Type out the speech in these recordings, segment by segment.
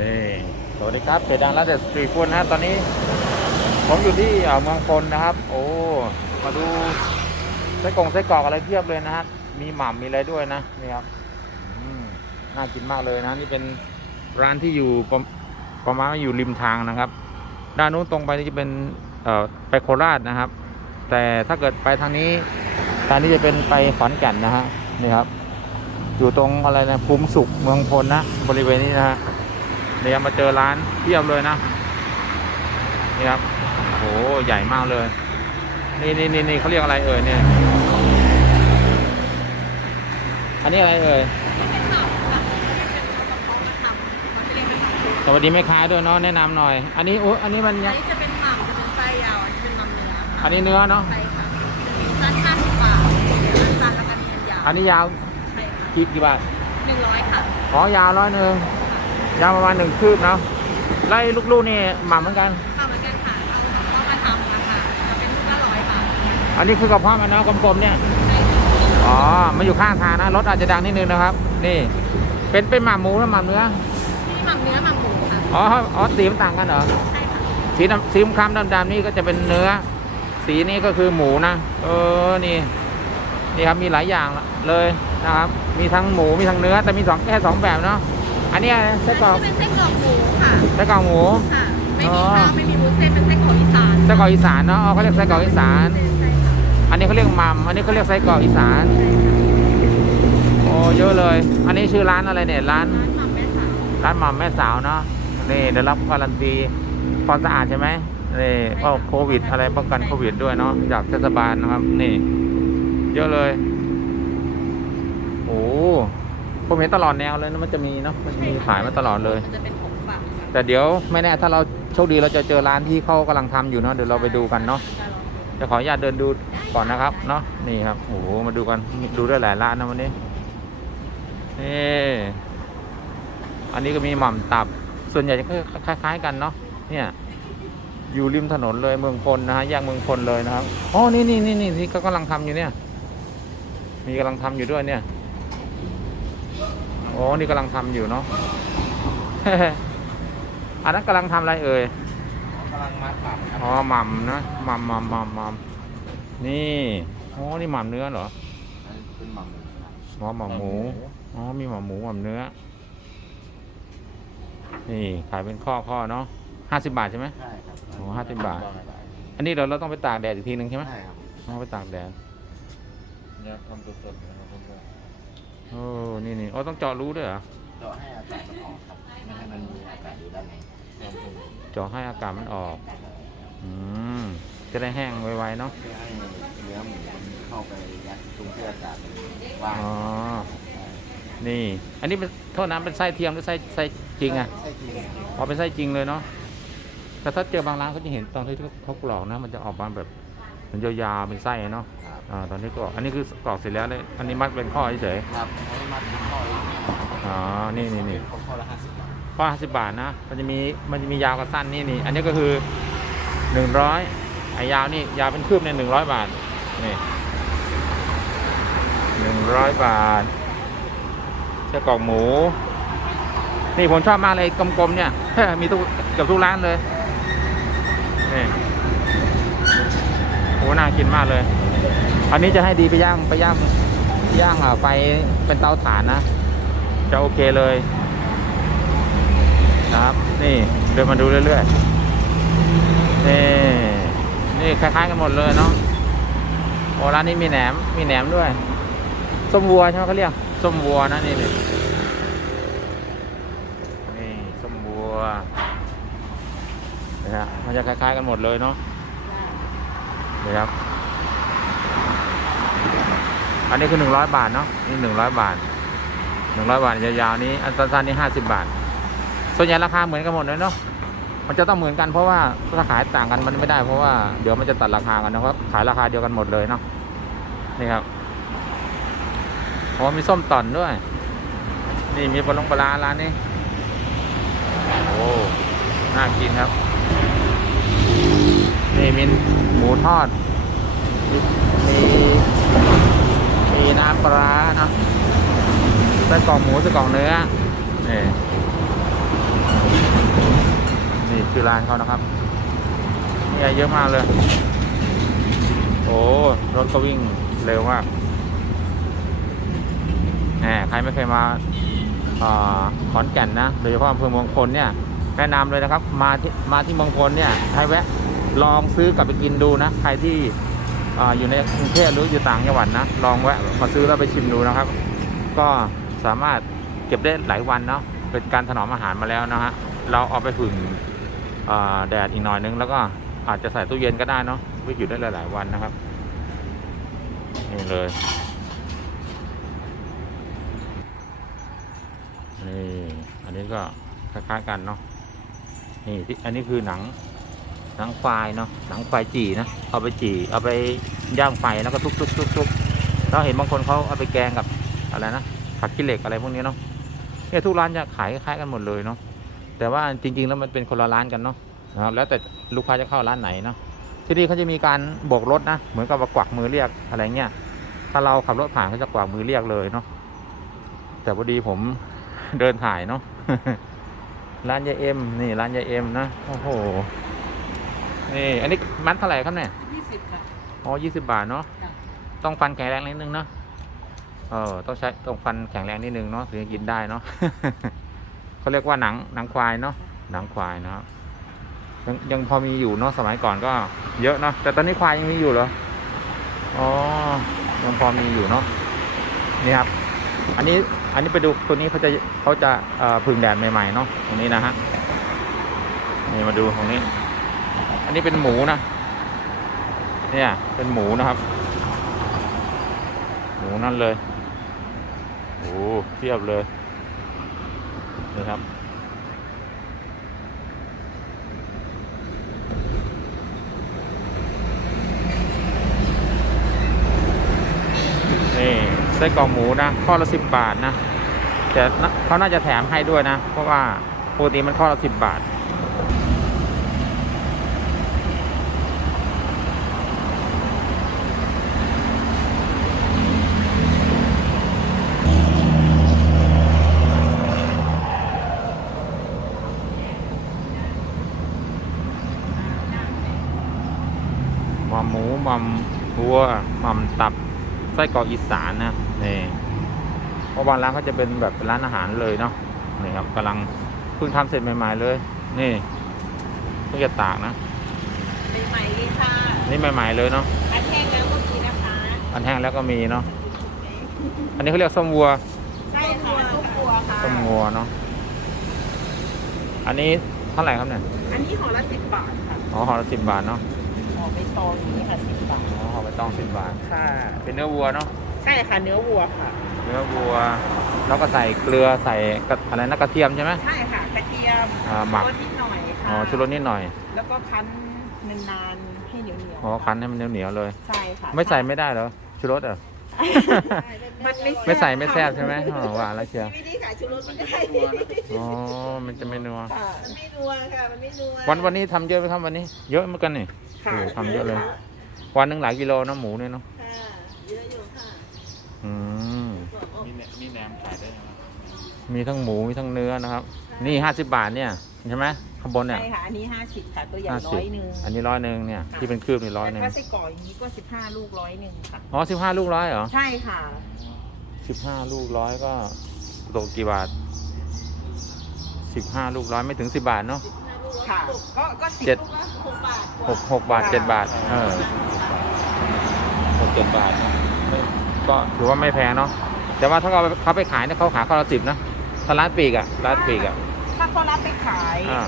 นี่สวัสดีครับเพจดังร้านเด็ดสตรีทฟู้ดนะตอนนี้ ผมอยู่ที่เมืองพลนะครับ โอ้มาดูไส้กรองไส้กรอกอะไรเพียบเลยนะฮะมีหม่ำมีอะไรด้วยนะนี่ครับน่ากินมากเลยนะ นี่เป็นร้านที่อยู่ประมาณอยู่ริมทางนะครับ ด้านนู้นตรงไปนี่จะเป็นเอ่อไปโคราชนะครับ แต่ถ้าเกิดไปทางนี้ทางนี้จะเป็นไปขอนแก่นนะฮะนี่ครับ อยู่ตรงอะไรนะภูมิสุขเมืองพลนะบริเวณนี้นะฮะ เดี๋ยวมาเจอร้านเพียบเลยนะนี่ครับโอ้ใหญ่มากเลย นี่นี่นี่นี่เขาเรียกอะไรเอ่ยเนี่ยอันนี้อะไรเอ่ยสวัสดีแม่ค้าด้วยเนาะแนะนำหน่อย อันนี้โอ้อันนี้มันอันยังนี้จะเป็นหม่ำจะเป็นไส้ยาว อันนี้เป็นหม่ำเนื้ออันนี้เนื้อเนาะใช่ค่ะจะมีสั้น50บาทสั้นแล้วก็เนียนยาวอันนี้ยาวใช่ค่ะกี่กี่บาทหนึ่งร้อยค่ะอ๋อยาวร้อยหนึ่ง ยาวประมาณหนึ่งคืบเนาะไล่ลูกๆนี่หม่ำเหมือนกันค่ะเหมือนกันค่ะก็มาทำนะคะจะเป็นลูกละร้อยบาทอันนี้คือกระเพาะมันเนาะกลมๆเนี่ย ใช่ค่ะอ๋อมาอยู่ข้างทางนะ รถอาจจะดังนิดนึงนะครับ นี่ เป็นเป็นหม่ำหมูหรือหม่ำเนื้อนี่หม่ำเนื้อหม่ำหมูค่ะ อ๋อ อ๋อ สีมันต่างกันเหรอ ใช่ค่ะสีดำสีคล้ำๆดำๆนี่ก็จะเป็นเนื้อ สีนี้ก็คือหมูนะ เออ นี่ นี่ครับ มีหลายอย่างเลยนะครับ มีทั้งหมู มีทั้งเนื้อ แต่มีสองแค่สองแบบเนาะ อันนี้อะไรไส้กรอกจะเป็นไส้กรอกหมูค่ะไส้กรอกหมู ค่ะไม่อ๋มีอข้าวไม่มีวุ้นเส้นเป็นไส้กรอกอีสานไส้กรอกอีสานเนาะอ๋อเขาเรียกไส้กรอกอีสานใช่ค่ะอันนี้เขาเรียกมัมอันนี้เขาเรียกไส้กรอกอีสานโอ้เยอะเลย อันนี้ชื่อร้านอะไรเนี่ยร้านร้านหม่ำแม่สาวร้านหม่ำแม่สาวเนาะนี่ได้รับการันตีความสะอาดใช่ไหมนี่ก็โควิด อะไรป้องกันโควิดด้วยเนาะจากเทศบาลนะครับนี่ เยอะเลย โอ้ ผมเห็นตลอดแนวเลยนะมันจะมีเนาะมันจะมีขายมาตลอดเลย มันจะเป็นของฝากค่ะแต่เดี๋ยวไม่แน่ถ้าเราโชคดีเราจะเจอร้านที่เขากำลังทำอยู่เนาะเดี๋ยวเราไปดูกันเนาะจะขออนุญาตเดินดูก่อนนะครับเนาะนี่ครับโอ้โหมาดูกันดูได้หลายร้านนะวันนี้นี่อันนี้ก็มีหม่ำตับ ส่วนใหญ่จะคล้ายๆกันเนาะเนี่ย อยู่ริมถนนเลยเมืองพลนะฮะแยกเมืองพลเลยนะครับอ๋อนี่นี่นี่นี่ที่เขากำลังทำอยู่เนี่ย มีกำลังทำอยู่ด้วยเนี่ยโอ้นี่กำลังทำอยู่เนาะ อันนั้นกำลังทำอะไรเอ่ยกำลังมาปรับครับอ๋อหม่ำนะหม่ำหม่ำหม่ำหม่ำนี่อ๋อนี่หม่ำเนื้อเหรออันนี้เป็นหม่ำหมูครับอ๋อหม่ำหมูอ๋อมีหม่ำหมูหม่ำเนื้อ นี่ขายเป็นข้อข้อเนาะห้าสิบบาทใช่ไหม ใช่ครับโอ้50บาท อันนี้เราเราต้องไปตากแดดอีกทีหนึ่งใช่ไหมใช่ครับ ต้องไปตากแดด เนี่ยทำสดๆนะครับเพื่อน โอ้นี่นี่อ๋อต้องเจาะรูด้วยเหรอๆเจาะให้อากาศมันออกครับไม่ให้มันมีอากาศอยู่ด้านในครับผมเจาะให้อากาศมันออก อืมจะได้แห้งไวๆเนาะเพื่อให้เนื้อหมูมันเข้าไปยัดตรงที่อากาศมันว่างอ๋อนี่ อันนี้เป็นโทษน้ำเป็นไส้เทียมหรือไส้ไส้จริงอะใช่จริงอ๋อเป็นไส้จริงเลยเนาะแต่ถ้าเจอบางร้านเขาจะเห็นตอนที่เขากรอกนะ มันจะออกมาแบบ มันยาวๆเป็นไส้เนาะครับ อ่าตอนที่กรอกอันนี้คือกรอกเสร็จแล้วเลยอันนี้มัดเป็นข้อเฉยครับให้มัดข้อๆอ๋อนี่นี่นี่ข้อละห้าสิบบาทข้อห้าสิบบาทนะมันจะมีมันจะมียาวกับสั้นนี่นี่อันนี้ก็คือหนึ่งร้อยไอ้ยาวนี่ยาวเป็นคืบเนี่ยหนึ่งร้อยบาทนี่หนึ่งร้อยบาทไส้กรอกหมู นี่ผมชอบมากเลยกลมๆเนี่ย มีทุกเกือบทุกร้านเลยนี่โอ้น่ากินมากเลย อันนี้จะให้ดีไปย่างไปย่างย่างอะไฟเป็นเตาถ่านนะ จะโอเคเลย นะครับ นี่เดินมาดูเรื่อยๆนี่นี่คล้ายๆกันหมดเลยเนาะโอ้ร้านนี้มีแหนมมีแหนมด้วยส้มวัวใช่ไหมเขาเรียกส้มวัวนะนี่นี่นี่ส้มวัวนะฮะมันจะคล้ายๆกันหมดเลยเนาะนี่ครับ อันนี้คือหนึ่งร้อยบาทเนาะนี่หนึ่งร้อยบาทหนึ่งร้อยบาทยาวๆนี้อันสั้นๆนี่ห้าสิบบาท ส่วนใหญ่ราคาเหมือนกันหมดเลยเนาะมันจะต้องเหมือนกันเพราะว่าถ้าขายต่างกันมันไม่ได้เพราะว่าเดี๋ยวมันจะตัดราคากันนะเพราะขายราคาเดียวกันหมดเลยเนาะนี่ครับโอ้มีส้มต่อนด้วย นี่มีปลาลงปลาร้าร้านนี้โอ้น่ากินครับนี่มีหมูทอดมี มีมีน้ำปลาร้าเนาะไส้กรอกหมูไส้กรอกเนื้อนี่นี่ชื่อร้านเขานะครับนี่เยอะมากเลย โอ้รถก็วิ่งเร็วมากแหมใครไม่เคยมาเอ่อขอนแก่นนะโดยเฉพาะอำเภอเมืองพลเนี่ยแนะนำเลยนะครับ มาที่มาที่เมืองพลเนี่ยให้แวะลองซื้อกลับไปกินดูนะ ใครที่เอยู่ในกรุงเทพหรืออยู่ต่างจังหวัดนะ ลองแวะมาซื้อแล้วไปชิมดูนะครับ ก็สามารถเก็บได้หลายวันเนาะเป็นการถนอมอาหารมาแล้วนะฮะเราเอาไปผึ่งแดดอีกหน่อยนึง แล้วก็อาจจะใส่ตู้เย็นก็ได้เนาะไว้อยู่ได้หลาย ๆ วันนะครับนี่เลยนี่อันนี้ก็คล้ายๆกันเนาะนี่ที่อันนี้คือหนัง หนังควายเนาะหนังควายจี่นะเอาไปจี่เอาไปย่างไฟแล้วก็ทุบๆๆๆเราเห็นบางคนเขาเอาไปแกงกับอะไรนะผักขี้เหล็กอะไรพวกนี้เนาะเนี่ยทุกร้านจะขายคล้ายกันหมดเลยเนาะแต่ว่าจริง ๆ แล้วมันเป็นคนละร้านกันเนาะนะครับแล้วแต่ลูกค้าจะเข้าร้านไหนเนาะที่นี่เขาจะมีการโบกรถนะเหมือนกับว่ากวักมือเรียกอะไรเงี้ยถ้าเราขับรถผ่านเขาจะกวักมือเรียกเลยเนาะแต่พอดีผมเดินถ่ายเนาะร้านยาเอ็มนี่ร้านยาเอ็มนะโอ้โห นี่อันนี้มัดเท่าไหร่ครับเนี่ยยี่สิบค่ะอ๋อยี่สิบบาทเนาะจ้ะต้องฟันแข็งแรงนิดนึงเนาะเออต้องใช้ต้องฟันแข็งแรงนิดนึงเนาะถึงจะกินได้เนาะ เขาเรียกว่าหนังหนังควายเนาะหนังควายนะครับยังยังพอมีอยู่เนาะสมัยก่อนก็ เยอะเนาะแต่ตอนนี้ควายยังมีอยู่เหรออ๋อยังพอมีอยู่เนาะนี่ครับ อันนี้อันนี้ไปดูตัวนี้เขาจะเขาจะเอ่อพึ่งแดดใหม่ๆเนาะตรงนี้นะฮะนี่มาดูตรงนี้ อันนี้เป็นหมูนะ เนี่ย เป็นหมูนะครับ หมูนั่นเลย โอ้เทียบเลยนี่ครับนี่ไส้กรอกหมูนะข้อละสิบบาทนะแต่เขาน่าจะแถมให้ด้วยนะ เพราะว่าปกติมันข้อละสิบบาท ม่อมหมูหม่อมวัวหม่อมตับไส้กรอกอีสานนะนี่เพราะบางร้านเขาจะเป็นแบบเป็นร้านอาหารเลยเนาะนี่ครับกำลังเพิ่งทำเสร็จใหม่ๆเลย นี่เพิ่งจะตากนะใหม่ๆเลยค่ะนี่ใหม่ๆเลยเนาะอันแห้งแล้วก็มีนะคะอันแห้งแล้วก็มีเนาะอันนี้เขาเรียกส้มวัวใช่ค่ะซุปบัวค่ะส้มวัวเนาะอันนี้เท่าไหร่ครับเนี่ยอันนี้ห่อละสิบบาทค่ะอ๋อห่อละสิบบาทเนาะห่อ ใบตองอย่างนี้ค่ะสิบบาท อ๋อห่อใบตองสิบบาท ค่ะ เป็นเนื้อวัวเนาะ ใช่ค่ะ เนื้อวัวค่ะ เนื้อวัว แล้วก็ใส่เกลือใส่กระอะไรนะกระเทียมใช่ไหม ใช่ค่ะ กระเทียมอ่าหมักรสนิดหน่อยค่ะอ๋อชูรสนิดหน่อย แล้วก็คั้นนานๆให้เหนียวเหนียวอ๋อคั้นให้มันเหนียวๆเลย ใช่ค่ะไม่ใส่ไม่ได้เหรอชูรสเหรอ มันไม่ไม่ใส่ไม่แซ่บใช่ไหมอ๋อหวานแล้วเชียวไม่ได้ค่ะชูรสไม่ได้อ๋อ มันจะไม่นัว ค่ะมันไม่นัวค่ะ มันไม่นัววันวันนี้ทำเยอะไหมครับวันนี้ เยอะเหมือนกันนี่ ค่ะโอ้ทำเยอะเลย วันหนึ่งหลายกิโลนะหมูเนี่ยเนาะค่ะเยอะอยู่ค่ะอืมมีแหนมขายได้มีทั้งหมูมีทั้งเนื้อนะครับ นี่ห้าสิบบาทเนี่ยใช่ไหมข้างบนเนี่ย ใช่ค่ะ อันนี้50ค่ะ ตัวใหญ่ห้าร้สิบอยหนึ่งอันนี้ร้อยหนึ่งเนี่ยที่เป็นคืบนี่ร้อยหนึ่งแต่ถ้าไส้กรอกอย่างนี้ก็15ลูกร้อยหนึ่งค่ะ อ๋อสิบห้าลูกร้อยเหรอใช่ค่ะสิบห้าลูกร้อยก็ตกกี่บาทสิบห้าลูกร้อยไม่ถึงสิบบาทเนาะ ค่ะก็ก็สิบเจ็ดลูกละหกบาทหกหกบาทเจ็ดบาท เออ หกเจ็ดบาทนะไม่ก็ถือว่าไม่แพงเนาะ แต่ว่าถ้าเขาเขาไปขายเนี่ยเขาขายข้อละสิบนะถ้าร้านปีกอะร้านปีกอะถ้าเขารับไปขายอ่า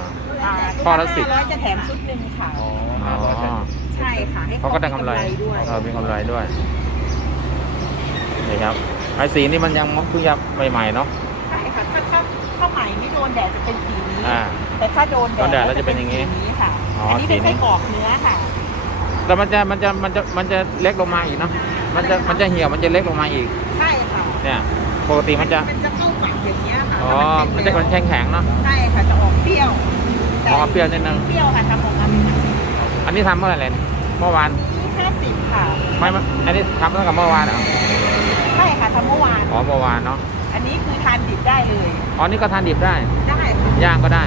อ่าข้อละสิบ ร้อยจะแถมชุดหนึ่งค่ะ อ๋อใช่ค่ะให้เขาก็ได้กำไรมีด้วยเออมีกำไรด้วย นี่ครับ ไอ้สีนี่มันยังเพิ่งจะใหม่ๆเนาะ ใช่ค่ะถ้าถ้าถ้าใหม่ไม่โดนแดดจะเป็นสีนี้อ่า แต่ถ้าโดนโดนแดดแล้วจะเป็นอย่างนี้สีนี้ค่ะอ๋ออัอันนี้เป็นสีนี้ ไส้กรอกเนื้อค่ะ แต่มันจะมันจะมันจะมันจะเล็กลงมาอีกเนาะมันจะมันจะเหี่ยวมันจะเล็กลงมาอีก ใช่ค่ะเนี่ย ปกติมันจะมันจะเข้าปากอย่างเงี้ยค่ะอ๋อถ้ามันจะมันแข็งแข็งๆเนาะ ใช่ค่ะจะออกเปรี้ยวอ๋อเปรี้ยวนิดนึง เปรี้ยวค่ะทำออกมาเป็นแบบนี้อันนี้ทำเมื่อไหร่เลยเมื่อวานห้าสิบค่ะไม่ไม่อันนี้ทำตั้งแต่เมื่อวานเหรอใช่ค่ะทำเมื่อวานอ๋อเมื่อวานเนาะอันนี้คือทานดิบได้เลย อ๋อนี่ก็ทานดิบได้ ได้ค่ะย่างก็ได้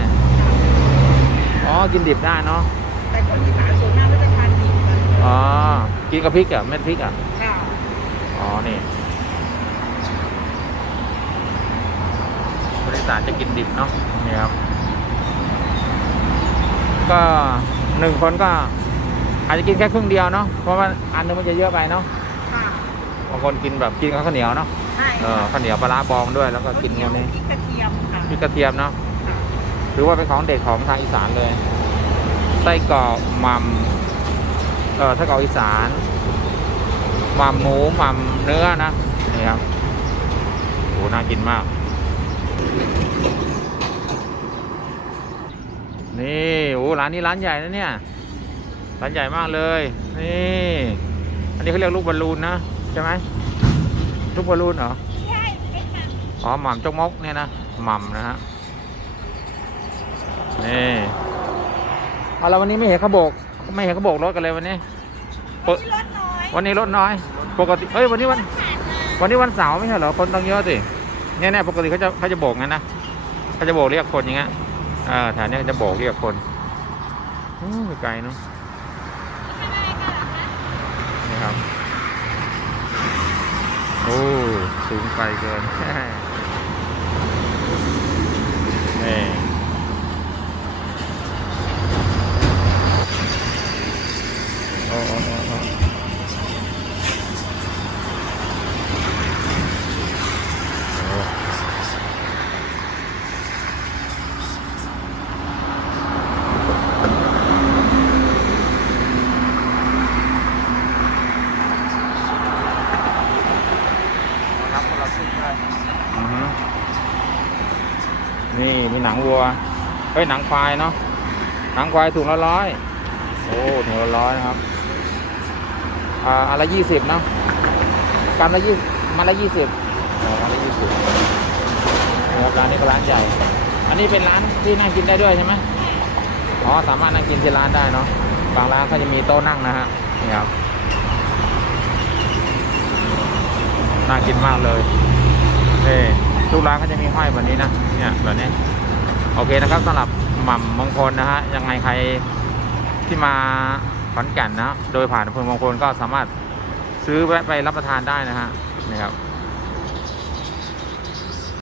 อ๋อ กินดิบได้เนาะ แต่คนอีสานส่วนมากก็จะทานดิบกันอ๋อ กินกับพริกอะเม็ดพริกอะ ค่ะอ๋อ นี่บริษัทจะกินดิบเนาะ นี่ครับ ก็หนึ่งคนก็ อาจจะกินแค่ครึ่งเดียวเนาะ เพราะว่าอันนึงมันจะเยอะไปเนาะค่ะบางคนกินแบบกินกับข้าวเหนียวเนาะ ใช่เออ ข้าวเหนียวปลาร้าบองด้วย แล้วก็กินเกี๊กัยวนนี้พริกกระเทียมค่ะ พริกกระเทียมเนาะ ค่ะหรือว่าเป็นของเด็กของทางอีสานเลยไส้กรอกหมัมเออไส้กรอกอีสานหมัมหมูหมัมเนื้อนะนี่ครับโหน่ากินมาก นี่โอ้ร้านนี้ร้านใหญ่นะเนี่ยร้านใหญ่มากเลย นี่ อันนี้เขาเรียกลูกบอลลูนนะใช่ไหมลูกบอลลูนเหรอใช่เป็นแบบอ๋อหม่ำจกมกเนี่ยนะหม่ำนะฮะ นี่เอาเราวันนี้ไม่เห็นเขาโบก ไม่เห็นเขาโบกรถกันเลยวันนี้ปกที่ลดน้อยวันนี้รถน้อย ปกติเอ้ยวันนี้วันผ่านมาวันนี้วันเสาร์ไม่ใช่เหรอคนต้องเยอะสิเนี่ยเนี่ยปกติเขาจะเขาจะโบกงั้นนะเขาจะโบกเรียกคนอย่างเงี้ยเออแถวเนี้ยจะโบกเรียกคนโอ้ยไกลเนาะนี่ครับโอ้สูงไกลเกินนี่โอ้โอ้โอ้โอ้โอ้ รับคนละครึ่งได้อือฮึนี่มีหนังวัวเฮ้ยหนังควายเนาะหนังควายถุงละร้อยโอ้ถุงละร้อยนะครับอ่าอันละยี่สิบเนาะกันละยี่มันละยี่สิบอ๋อมันละยี่สิบนะครับร้านนี้ก็ร้านใหญ่ อันนี้เป็นร้านที่นั่งกินได้ด้วยใช่ไหมอ๋อสามารถนั่งกินที่ร้านได้เนาะบางร้านเขาจะมีโต๊ะนั่งนะฮะนี่ครับ น่ากินมากเลยเอ้ทุกร้านเขาจะมีห้อยแบบนี้นะ เนี่ยแบบนี้ โอเคนะครับสำหรับหม่ำมงคลนะฮะ ยังไงใครที่มาขอนแก่นนะ โดยผ่านอำเภอมงคลก็สามารถซื้อแวะไปรับประทานได้นะฮะ นี่ครับ